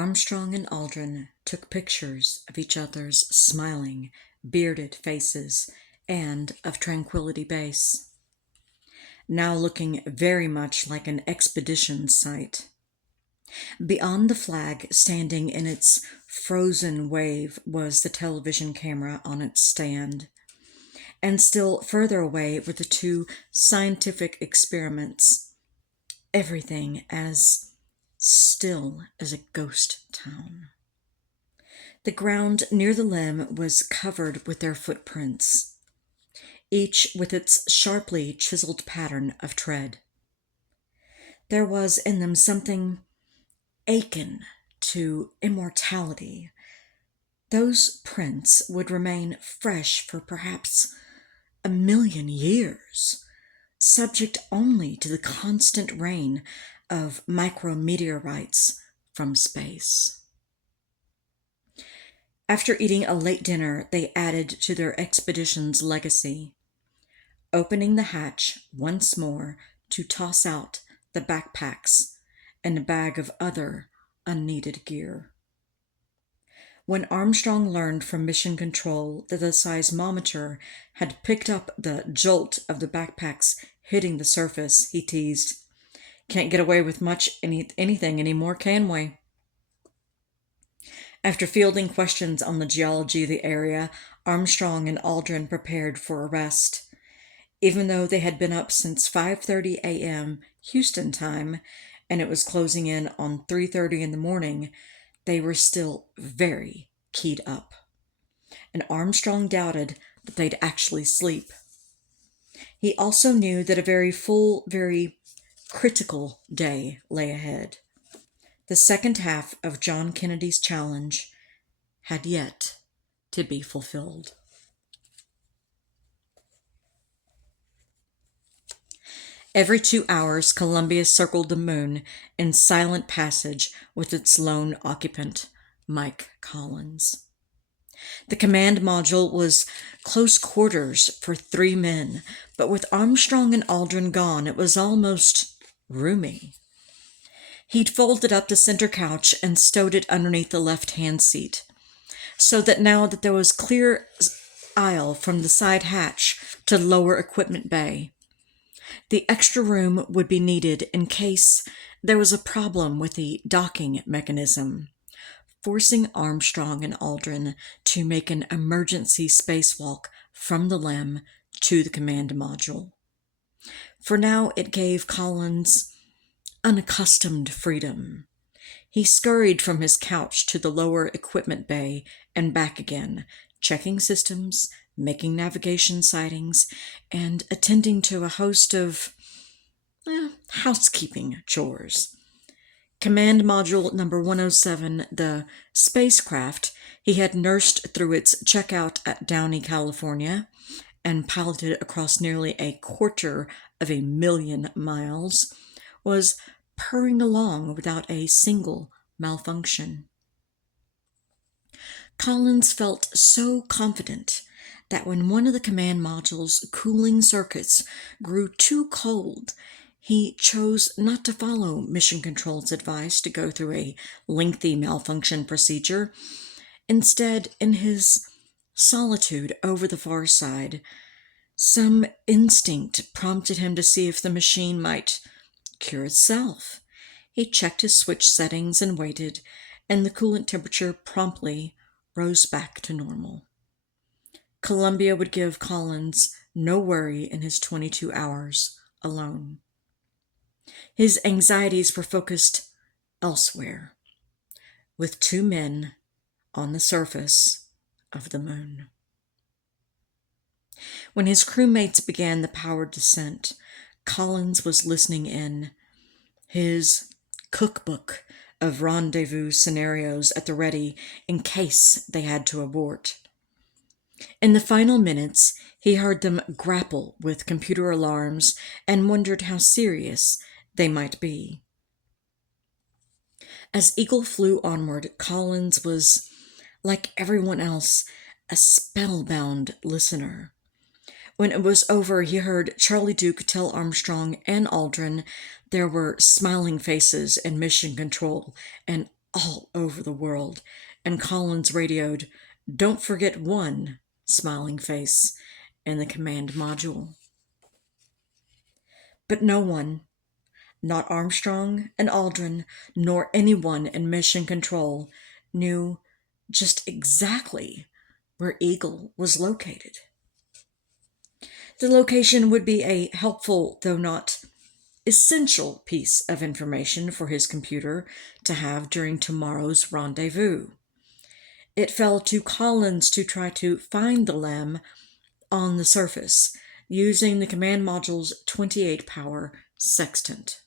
Armstrong and Aldrin took pictures of each other's smiling, bearded faces and of Tranquility Base, now looking very much like an expedition site. Beyond the flag, standing in its frozen wave, was the television camera on its stand. And still further away were the two scientific experiments. Everything as still as a ghost town. The ground near the limb was covered with their footprints, each with its sharply chiseled pattern of tread. There was in them something akin to immortality. Those prints would remain fresh for perhaps 1,000,000 years, subject only to the constant rain of micrometeorites from space. After eating a late dinner, they added to their expedition's legacy, opening the hatch once more to toss out the backpacks and a bag of other unneeded gear. When Armstrong learned from Mission Control that the seismometer had picked up the jolt of the backpacks hitting the surface, he teased, "Can't get away with anything anymore, can we?" After fielding questions on the geology of the area, Armstrong and Aldrin prepared for a rest. Even though they had been up since 5:30 a.m. Houston time, and it was closing in on 3:30 in the morning, they were still very keyed up. And Armstrong doubted that they'd actually sleep. He also knew that a very full, very critical day lay ahead. The second half of John Kennedy's challenge had yet to be fulfilled. Every 2 hours, Columbia circled the moon in silent passage with its lone occupant, Mike Collins. The command module was close quarters for 3 men, but with Armstrong and Aldrin gone, it was almost roomy. He'd folded up the center couch and stowed it underneath the left-hand seat, so that now that there was clear aisle from the side hatch to lower equipment bay, the extra room would be needed in case there was a problem with the docking mechanism, forcing Armstrong and Aldrin to make an emergency spacewalk from the limb to the command module. For now, it gave Collins unaccustomed freedom. He scurried from his couch to the lower equipment bay and back again, checking systems, making navigation sightings, and attending to a host of housekeeping chores. Command Module number 107, the spacecraft he had nursed through its checkout at Downey, California, and piloted across nearly 250,000 miles, was purring along without a single malfunction. Collins felt so confident that when one of the command module's cooling circuits grew too cold, he chose not to follow Mission Control's advice to go through a lengthy malfunction procedure. Instead, in his solitude over the far side, some instinct prompted him to see if the machine might cure itself. He checked his switch settings and waited, and the coolant temperature promptly rose back to normal. Columbia would give Collins no worry in his 22 hours alone. His anxieties were focused elsewhere, with 2 men on the surface of the moon. When his crewmates began the powered descent, Collins was listening in, his cookbook of rendezvous scenarios at the ready in case they had to abort. In the final minutes, he heard them grapple with computer alarms and wondered how serious they might be. As Eagle flew onward, Collins was, like everyone else, a spellbound listener. When it was over, he heard Charlie Duke tell Armstrong and Aldrin there were smiling faces in Mission Control, and all over the world, and Collins radioed, "Don't forget one," smiling face, in the command module. But no one, not Armstrong and Aldrin, nor anyone in mission control, knew just exactly where Eagle was located. The location would be a helpful, though not essential, piece of information for his computer to have during tomorrow's rendezvous. It fell to Collins to try to find the LEM on the surface using the command module's 28-power sextant.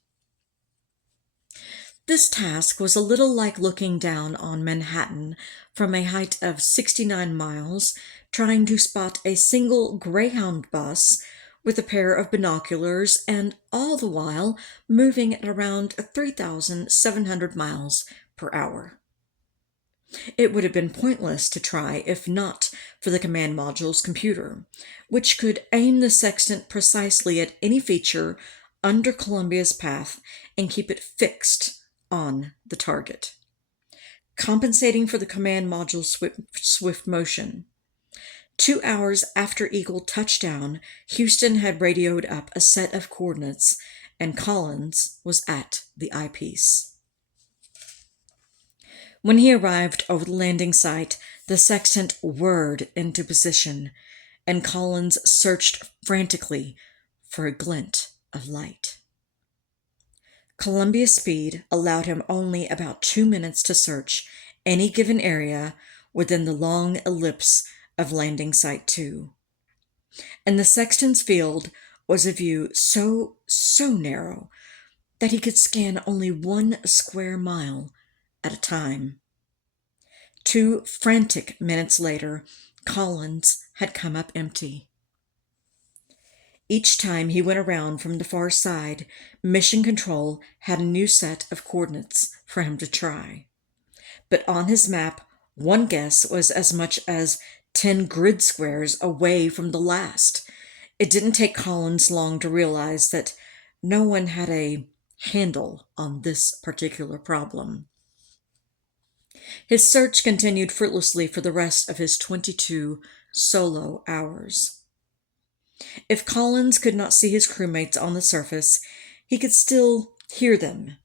This task was a little like looking down on Manhattan from a height of 69 miles, trying to spot a single Greyhound bus with a pair of binoculars, and all the while moving at around 3,700 miles per hour. It would have been pointless to try if not for the command module's computer, which could aim the sextant precisely at any feature under Columbia's path and keep it fixed on the target, compensating for the command module's swift motion. 2 hours after Eagle touchdown, Houston had radioed up a set of coordinates, and Collins was at the eyepiece. When he arrived over the landing site, the sextant whirred into position, and Collins searched frantically for a glint of light. Columbia's speed allowed him only about 2 minutes to search any given area within the long ellipse of landing site 2. And the sextant's field was a view so narrow that he could scan only 1 square mile at a time. 2 frantic minutes later, Collins had come up empty. Each time he went around from the far side, Mission Control had a new set of coordinates for him to try. But on his map, one guess was as much as 10 grid squares away from the last. It didn't take Collins long to realize that no one had a handle on this particular problem. His search continued fruitlessly for the rest of his 22 solo hours. If Collins could not see his crewmates on the surface, he could still hear them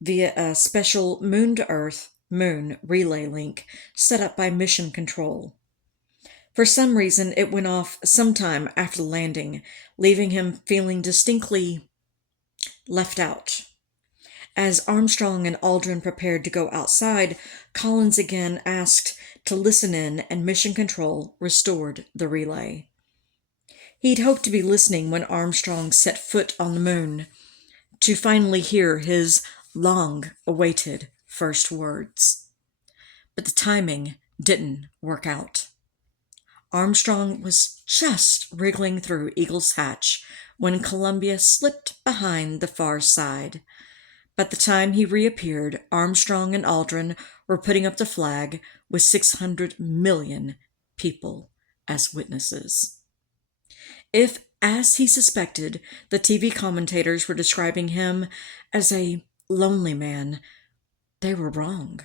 via a special moon-to-earth moon relay link set up by Mission Control. For some reason, it went off sometime after the landing, leaving him feeling distinctly left out. As Armstrong and Aldrin prepared to go outside, Collins again asked to listen in, and Mission Control restored the relay. He'd hoped to be listening when Armstrong set foot on the moon, to finally hear his long-awaited first words. But the timing didn't work out. Armstrong was just wriggling through Eagle's hatch when Columbia slipped behind the far side. By the time he reappeared, Armstrong and Aldrin were putting up the flag with 600 million people as witnesses. If, as he suspected, the TV commentators were describing him as a lonely man, they were wrong.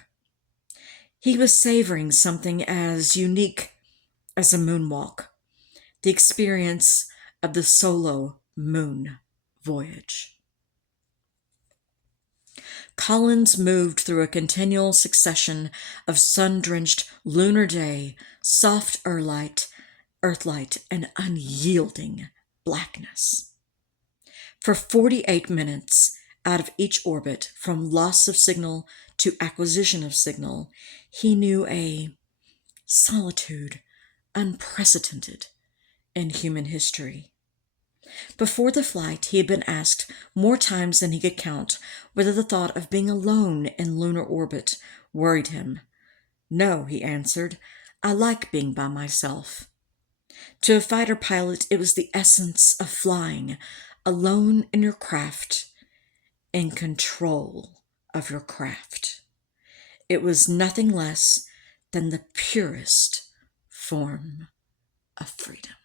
He was savoring something as unique as a moonwalk, the experience of the solo moon voyage. Collins moved through a continual succession of sun-drenched lunar day, soft earthlight, and unyielding blackness. For 48 minutes out of each orbit, from loss of signal to acquisition of signal, he knew a solitude unprecedented in human history. Before the flight, he had been asked more times than he could count whether the thought of being alone in lunar orbit worried him. "No," he answered, "I like being by myself." To a fighter pilot, it was the essence of flying, alone in your craft, in control of your craft. It was nothing less than the purest form of freedom.